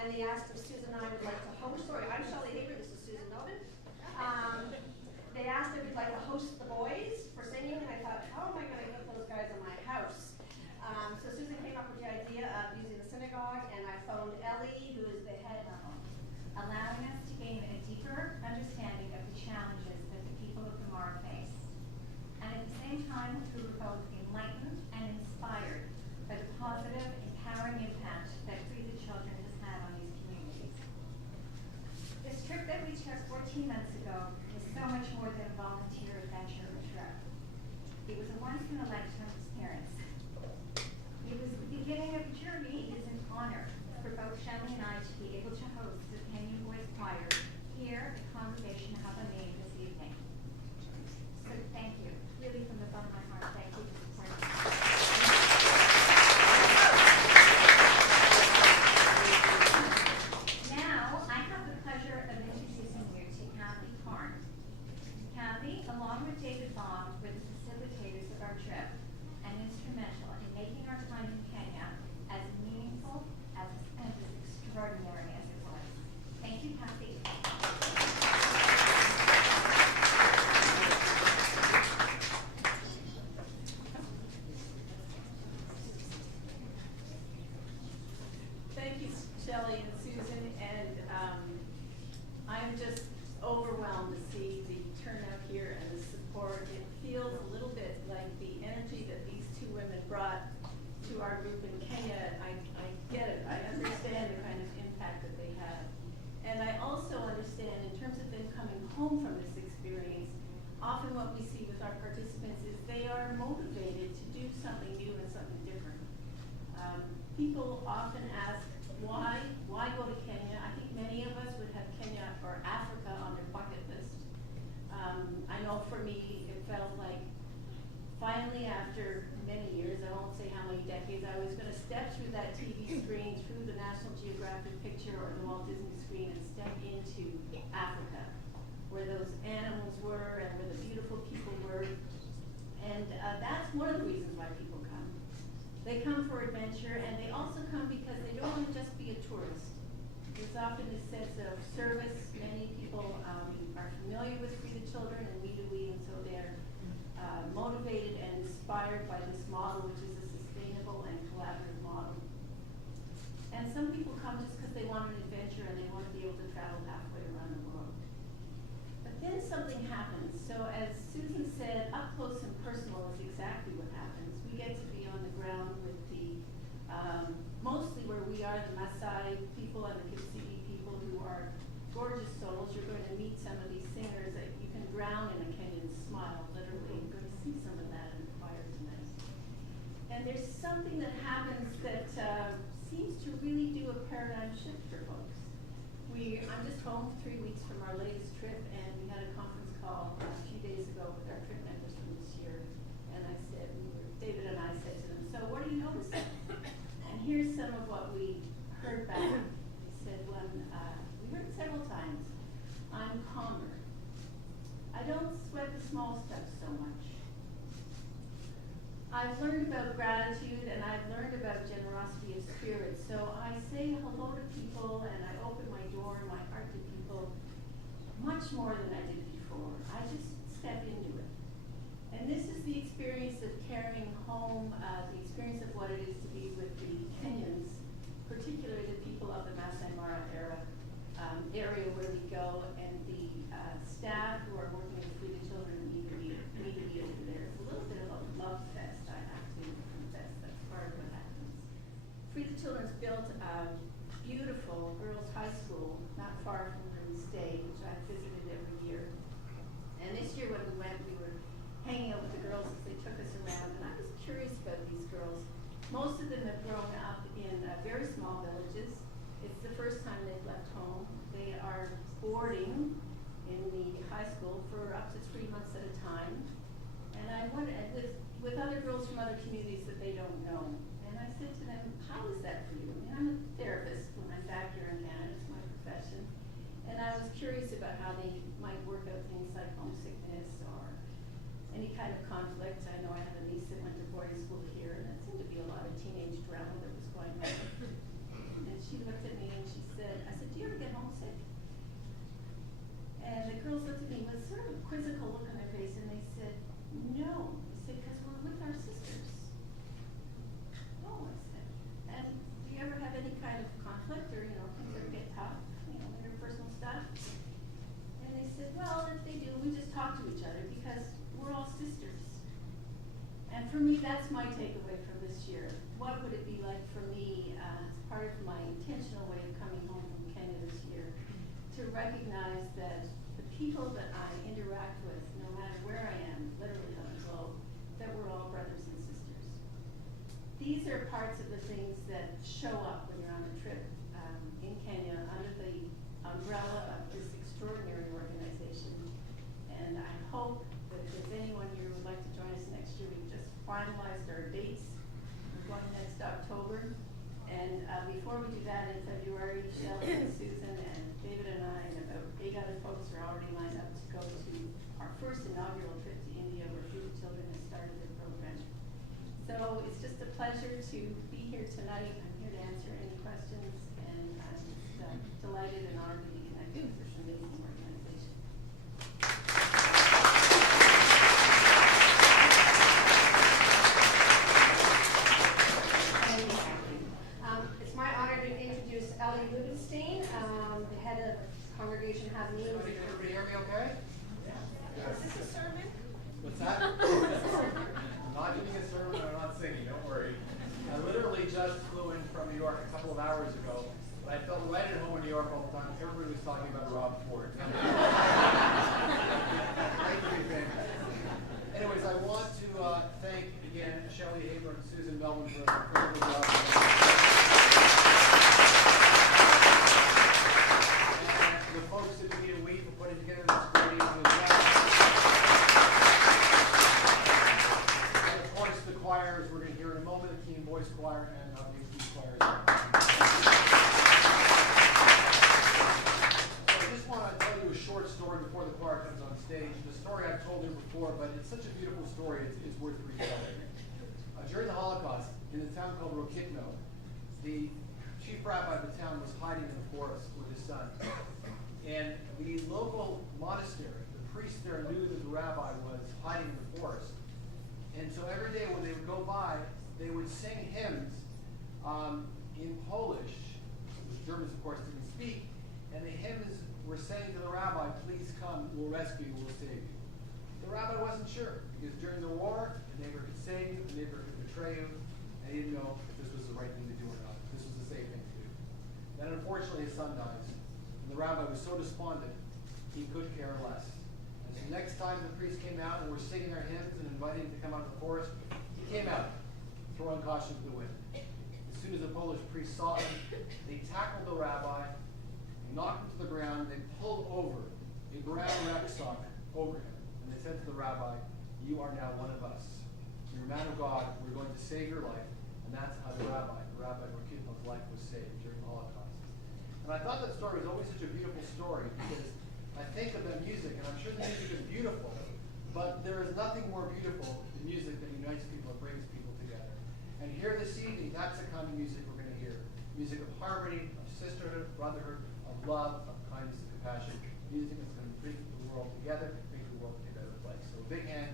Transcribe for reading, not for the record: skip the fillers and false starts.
and they asked if Susan and I would like to host. Sorry, I'm Shelley Haber, this is Susan Melvin. They asked if we'd like to host the boys for singing, and I thought, how am I going to get those guys in my house? So Susan came up with the idea of using the synagogue, and I phoned Ellie, who is the head, allowing us to gain a deeper understanding of the challenges that the people of the Mara face. And at the same time, we were both enlightened and inspired by the positive, empowering impact that Free the Children has had on these communities. This trip that we took 14 months ago was so much more than a volunteer adventure trip. It was a once-in-a-lifetime experience. It was the beginning of a journey. It is an honor for both Shelley and I to be able to host the Kenyan Boys Choir here at Congregation Havamade this evening. So thank you, really from the bottom of my heart, thank you for supporting us. Now, I have the pleasure of introducing you to Kathy Karn. Kathy, along with David Baum, were the facilitators of our trip and instrumental in making our time in Kenya as meaningful and as extraordinary as it was. Thank you, Kathy. Thank you, Shelley and Susan, and I'm just overwhelmed to see the turnout here and the support. It feels a little bit like the energy that these two women brought to our group in Kenya. I get it. I understand the kind of impact that they have. And I also understand, in terms of them coming home from this experience, often what we see with our participants is they are motivated to do something new and something different. People often ask, why go to Kenya? I think many of us would have Kenya or Africa on their bucket list. I know for me, it felt like finally, after many years, I won't say how many decades, I was going to step through that TV screen, through the National Geographic picture or the Walt Disney screen, and step into Africa, where those animals were and where the beautiful people were. And that's one of the reasons why people come. They come for adventure, and they also come because they don't want to just be a tourist. There's often this sense of service. Many people are familiar with Free the Children, and we, and so they're motivated and inspired by this model, which is a sustainable and collaborative model. And some people come just because they want an adventure and they want to be able to travel halfway around the world. But then something happens. So as Susan said, up close and personal is exactly what happens. We get to be on the ground with the, mostly where we are, the Maasai people and the Kipsigi people, who are gorgeous souls. You're going to meet some of these singers that you can drown in a Kenyan smile, literally. You're going to see some of that in the choir tonight. And there's something that happens that seems to really do a paradigm shift for folks. I'm just home 3 weeks from our latest trip, and we had a conference call a few days ago with our trip members from this year. And I said, David and I said to them, so what are you noticing? And here's some of what we heard back. They said, we heard it several times, I'm calmer. I don't sweat the small stuff so much. I've learned about gratitude, and I've learned about generosity of spirit. So I say hello to people, and I open my door and my heart to people much more than I did before. I just step into it. And this is the experience of carrying home, the experience of what it is to be with the Kenyans, particularly the people of the Maasai Mara area where we go, and the staff who are working with Free the Children and me to be over there. It's a little bit of a love fest, I have to confess. That's part of what happens. Free the Children's built a beautiful girls' high school not far from where we stay, which I've visited every year. And this year when we went, we were hanging out with the girls as they took us around, and I was curious about these girls. Most of them have grown up in very small villages. It's the first time they've left home. They are boarding in the high school for up to 3 months at a time. And I wonder, with other girls from other communities that they don't know. And I said to them, how is that for you? I mean, I'm a therapist when I'm back here in Canada, it's my profession. And I was curious about how they might work out things like homesickness or any kind of conflict. I know I have a niece that went to boarding school here, and it seemed to be a lot of teenage drama that was going on. And she looked at me and she said, part of my intentional way of coming home from Kenya this year, to recognize that the people that I interact with, no matter where I am, literally on the globe, that we're all brothers and sisters. These are parts of the things that show up when you're on a trip in Kenya under the umbrella of this extraordinary organization. And I hope that if there's anyone here who would like to join us next year, we've just finalized our dates. We're going next October. And before we do that in February, Shelley and Susan and David and I and about 8 other folks are already lined up to go to our first inaugural trip to India, where Fruit Children has started their program. So it's just a pleasure to be here tonight. I'm here to answer any questions, and I'm just delighted and honored to be connected with this amazing organization. It's my honor to introduce Ellie Rubenstein, the head of Congregation Have Means. Everybody hear me okay? Is this a sermon? What's that? I'm not giving a sermon, I'm not singing, don't worry. I literally just flew in from New York a couple of hours ago, but I felt right at home in New York all the time. Everybody was talking about Rob Ford. Thank you, fantastic. Anyways, I want to thank again Shelley Haber and Susan Melvin for their incredible job. And the folks at Meet and Weed for putting together this great evening as well. And of course, the choirs we're going to hear in a moment, the Keen Voice Choir and the Youth Choir. So I just want to tell you a short story before the choir comes on stage. The story I've told you before, but it's such a beautiful story, it's worth retelling. During the Holocaust, in a town called Rokitno, the chief rabbi of the town was hiding in the forest with his son. And the local monastery, the priest there knew that the rabbi was hiding in the forest. And so every day when they would go by, they would sing hymns in Polish, which Germans of course didn't speak, and the hymns were saying to the rabbi, please come, we'll rescue you, we'll save you. The rabbi wasn't sure, because during the war, a neighbor could save you, a neighbor could betray you, and he didn't know if this was the right thing to do or not, if this was the safe thing to do. Then unfortunately his son dies, and the rabbi was so despondent, he could care less. And so the next time the priest came out and were singing our hymns and inviting him to come out of the forest, he came out, throwing caution to the wind. As soon as the Polish priest saw him, they tackled the rabbi, knocked him to the ground, they pulled over a brown rucksack over him, and they said to the rabbi, you are now one of us. You're a man of God, we're going to save your life. And that's how the rabbi Rokitno's life was saved during the Holocaust. And I thought that story was always such a beautiful story because I think of the music, and I'm sure the music is beautiful, but there is nothing more beautiful than music that unites people, that brings people together. And here this evening, that's the kind of music we're going to hear. Music of harmony, of sisterhood, brotherhood, of love, of kindness and compassion. Music that's going to bring the world together, make the world a better place. So a big hand